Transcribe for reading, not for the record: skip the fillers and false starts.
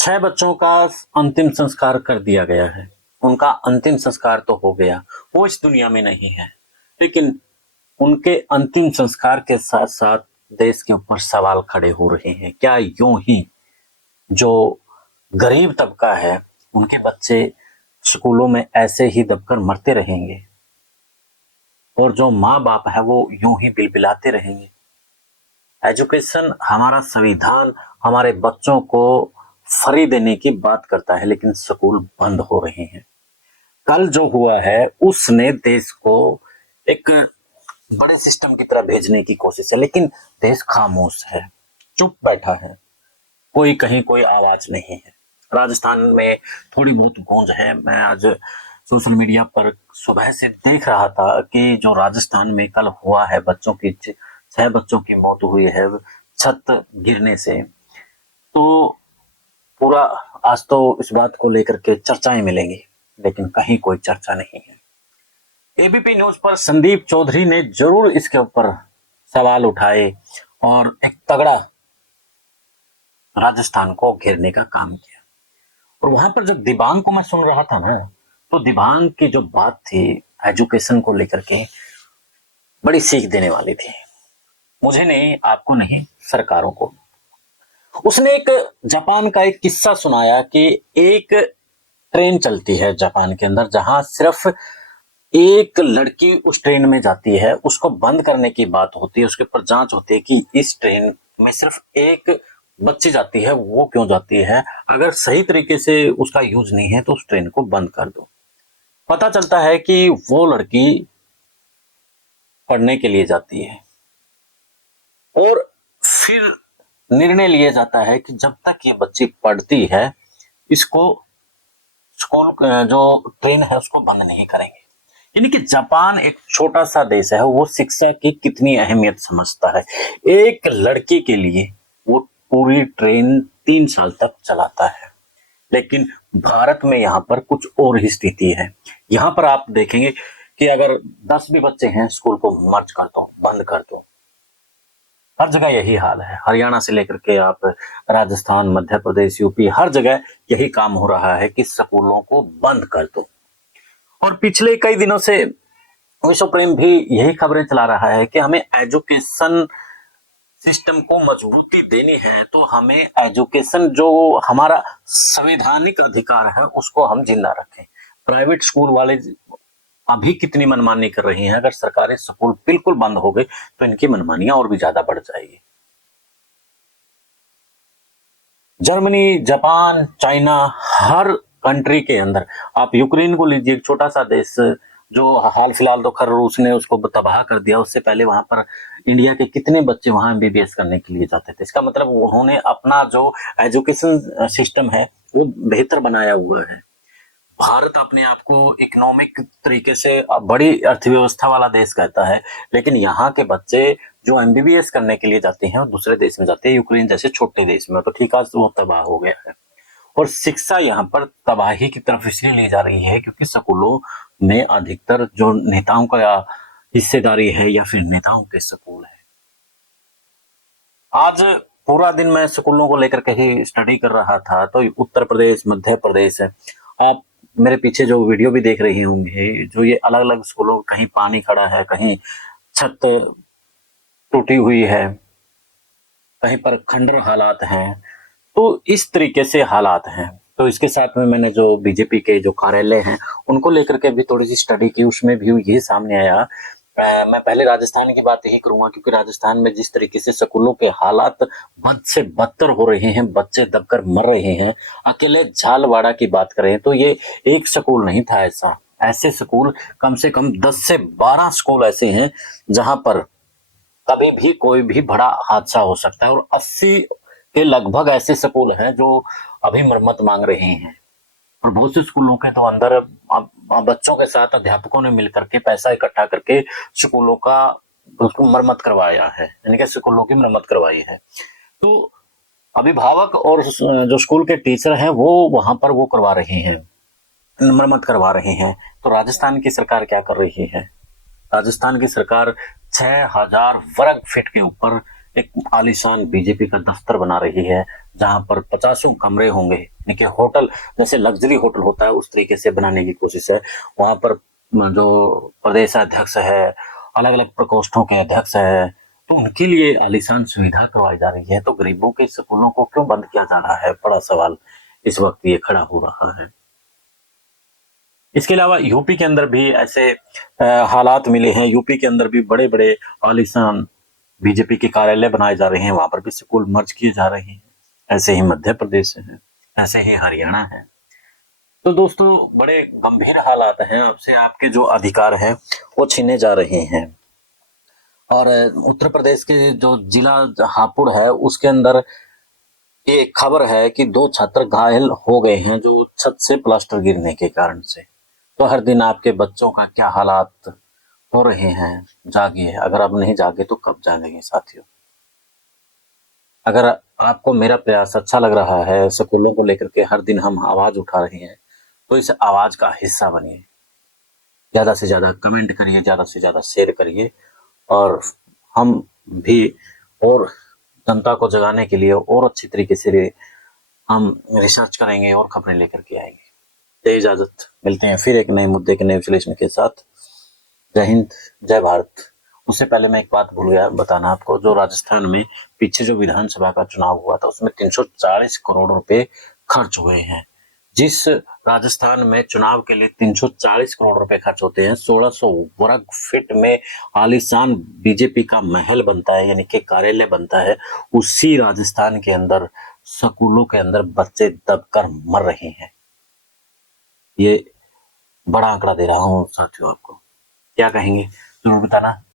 6 बच्चों का अंतिम संस्कार कर दिया गया है। उनका अंतिम संस्कार तो हो गया, वो इस दुनिया में नहीं है, लेकिन उनके अंतिम संस्कार के साथ साथ देश के ऊपर सवाल खड़े हो रहे हैं। क्या यूं ही जो गरीब तबका है उनके बच्चे स्कूलों में ऐसे ही दबकर मरते रहेंगे और जो माँ बाप है वो यूं ही बिलबिलाते रहेंगे? एजुकेशन, हमारा संविधान हमारे बच्चों को फ्री देने की बात करता है, लेकिन स्कूल बंद हो रहे हैं। कल जो हुआ है उसने देश को एक बड़े सिस्टम की तरह भेजने की कोशिश है, लेकिन देश खामोश है, चुप बैठा है, कोई कहीं कोई आवाज नहीं है। राजस्थान में थोड़ी बहुत गूंज है। मैं आज सोशल मीडिया पर सुबह से देख रहा था कि जो राजस्थान में कल हुआ है, बच्चों की 6 बच्चों की मौत हुई है छत गिरने से। तो पूरा आज तो इस बात को लेकर के चर्चाएं मिलेंगी, लेकिन कहीं कोई चर्चा नहीं है। एबीपी न्यूज पर संदीप चौधरी ने जरूर इसके ऊपर सवाल उठाए और एक तगड़ा राजस्थान को घेरने का काम किया। और वहां पर जब दिबांग को मैं सुन रहा था ना, तो दिबांग की जो बात थी एजुकेशन को लेकर के, बड़ी सीख देने वाली थी। मुझे नहीं, आपको नहीं, सरकारों को। उसने एक जापान का एक किस्सा सुनाया कि एक ट्रेन चलती है जापान के अंदर, जहां सिर्फ एक लड़की उस ट्रेन में जाती है, उसको बंद करने की बात होती है, उसके ऊपर जांच होती है कि इस ट्रेन में सिर्फ एक बच्ची जाती है, वो क्यों जाती है, अगर सही तरीके से उसका यूज नहीं है तो उस ट्रेन को बंद कर दो। पता चलता है कि वो लड़की पढ़ने के लिए जाती है और फिर निर्णय लिया जाता है कि जब तक ये बच्ची पढ़ती है, इसको स्कूल जो ट्रेन है उसको बंद नहीं करेंगे। यानी कि जापान एक छोटा सा देश है, वो शिक्षा की कितनी अहमियत समझता है। एक लड़की के लिए वो पूरी ट्रेन 3 साल तक चलाता है। लेकिन भारत में यहाँ पर कुछ और ही स्थिति है। यहाँ पर आप देखेंगे कि अगर 10 भी बच्चे हैं, स्कूल को मर्ज कर दो, बंद कर दो। हर जगह यही हाल है। हरियाणा से लेकर के आप राजस्थान, मध्य प्रदेश, यूपी, हर जगह यही काम हो रहा है कि स्कूलों को बंद कर दो। और पिछले कई दिनों से विश्व प्रेम भी यही खबरें चला रहा है कि हमें एजुकेशन सिस्टम को मजबूती देनी है, तो हमें एजुकेशन जो हमारा संवैधानिक अधिकार है उसको हम जिंदा रखें। प्राइवेट स्कूल वाले अभी कितनी मनमानी कर रही हैं, अगर सरकारी स्कूल बिल्कुल बंद हो गए तो इनकी मनमानियां और भी ज्यादा बढ़ जाएगी। जर्मनी, जापान, चाइना, हर कंट्री के अंदर, आप यूक्रेन को लीजिए, एक छोटा सा देश जो हाल फिलहाल तो खैर रूस ने उसको तबाह कर दिया, उससे पहले वहां पर इंडिया के कितने बच्चे वहां एमबीबीएस करने के लिए जाते थे। इसका मतलब उन्होंने अपना जो एजुकेशन सिस्टम है वो बेहतर बनाया हुआ है। भारत अपने आप को इकोनॉमिक तरीके से बड़ी अर्थव्यवस्था वाला देश कहता है, लेकिन यहाँ के बच्चे जो एमबीबीएस करने के लिए जाते हैं वो दूसरे देश में जाते हैं, यूक्रेन जैसे छोटे देश में। तो ठीक है, वो तबाह हो गया है। और शिक्षा यहाँ पर तबाही की तरफ इसलिए ले जा रही है क्योंकि स्कूलों में अधिकतर जो नेताओं का हिस्सेदारी है या फिर नेताओं के स्कूल है। आज पूरा दिन मैं स्कूलों को लेकर के ही स्टडी कर रहा था, तो उत्तर प्रदेश, मध्य प्रदेश है, आप मेरे पीछे जो वीडियो भी देख रहे होंगे, जो ये अलग अलग स्कूलों, कहीं पानी खड़ा है, कहीं छत टूटी हुई है, कहीं पर खंडर हालात हैं, तो इस तरीके से हालात हैं। तो इसके साथ में मैंने जो बीजेपी के जो कार्यालय हैं उनको लेकर के भी थोड़ी सी स्टडी की, उसमें भी ये सामने आया। मैं पहले राजस्थान की बात ही करूंगा क्योंकि राजस्थान में जिस तरीके से स्कूलों के हालात बद से बदतर हो रहे हैं, बच्चे दबकर मर रहे हैं। अकेले झालवाड़ा की बात करें तो ये एक स्कूल नहीं था, ऐसे स्कूल कम से कम 10 से 12 स्कूल ऐसे हैं जहां पर कभी भी कोई भी बड़ा हादसा हो सकता है। और 80 के लगभग ऐसे स्कूल हैं जो अभी मरम्मत मांग रहे हैं। और बहुत से स्कूलों के तो अंदर बच्चों के साथ अध्यापकों ने मिलकर के पैसा इकट्ठा करके स्कूलों का उसको मरम्मत करवाया है, यानी कि स्कूलों की मरम्मत करवाई है। तो अभिभावक और जो स्कूल के टीचर हैं वो वहां पर वो करवा रहे हैं, मरम्मत करवा रहे हैं। तो राजस्थान की सरकार क्या कर रही है? राजस्थान की सरकार 6000 वर्ग फीट के ऊपर एक आलीशान बीजेपी का दफ्तर बना रही है, जहां पर 50 कमरे होंगे, यानी कि होटल जैसे लग्जरी होटल होता है उस तरीके से बनाने की कोशिश है। वहां पर जो प्रदेश अध्यक्ष है, अलग अलग प्रकोष्ठों के अध्यक्ष है, तो उनके लिए आलीशान सुविधा करवाई जा रही है। तो गरीबों के स्कूलों को क्यों बंद किया जा रहा है, बड़ा सवाल इस वक्त ये खड़ा हो रहा है। इसके अलावा यूपी के अंदर भी ऐसे हालात मिले हैं। यूपी के अंदर भी बड़े बड़े आलीशान बीजेपी के कार्यालय बनाए जा रहे हैं, वहां पर भी स्कूल मर्ज किए जा रहे हैं। ऐसे ही मध्य प्रदेश है, ऐसे ही हरियाणा है। तो दोस्तों बड़े गंभीर हालात हैं। आपसे आपके जो अधिकार हैं वो छीने जा रहे हैं। और उत्तर प्रदेश के जो जिला हापुड़ है उसके अंदर ये खबर है कि 2 छात्र घायल हो गए हैं जो छत से प्लास्टर गिरने के कारण से। तो हर दिन आपके बच्चों का क्या हालात हो रहे हैं। जागिए, अगर आप नहीं जागे तो कब जागेंगे साथियों। अगर आपको मेरा प्रयास अच्छा लग रहा है, स्कूलों को लेकर के हर दिन हम आवाज उठा रहे हैं, तो इस आवाज का हिस्सा बनिए। ज्यादा से ज्यादा कमेंट करिए, ज्यादा से ज्यादा शेयर करिए, और हम भी और जनता को जगाने के लिए और अच्छी तरीके से हम रिसर्च करेंगे और खबरें लेकर के आएंगे। दे इजाजत, मिलते हैं फिर एक नए मुद्दे के नए विश्लेषण के साथ। जय हिंद, जय भारत। उससे पहले मैं एक बात भूल गया बताना आपको। जो राजस्थान में पीछे जो विधानसभा का चुनाव हुआ था उसमें 340 करोड़ रुपए खर्च हुए हैं। जिस राजस्थान में चुनाव के लिए 340 करोड़ रुपए खर्च होते हैं, 1600 वर्ग फीट में आलीशान बीजेपी का महल बनता है, यानी कि कार्यालय बनता है, उसी राजस्थान के अंदर स्कूलों के अंदर बच्चे दबकर मर रहे हैं। ये बड़ा आंकड़ा दे रहा हूँ साथियों, आपको क्या कहेंगे जरूर बताना।